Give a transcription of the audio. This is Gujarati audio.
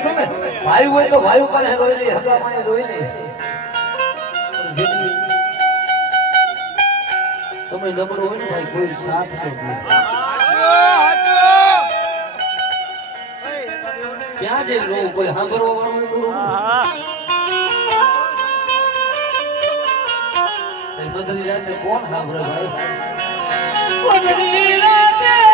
કીધું ને ભાઈ હોય તો ભાઈ પાસે રોઈ લે હગા માને રોઈ લે સમય નબળો હોય ને ભાઈ કોઈ સાથ ન દે ક્યાં જે લો કોઈ સાંભળવા વાળું દૂર બદલી રાતે કોણ સાંભળે ભાઈ બદલી રાતે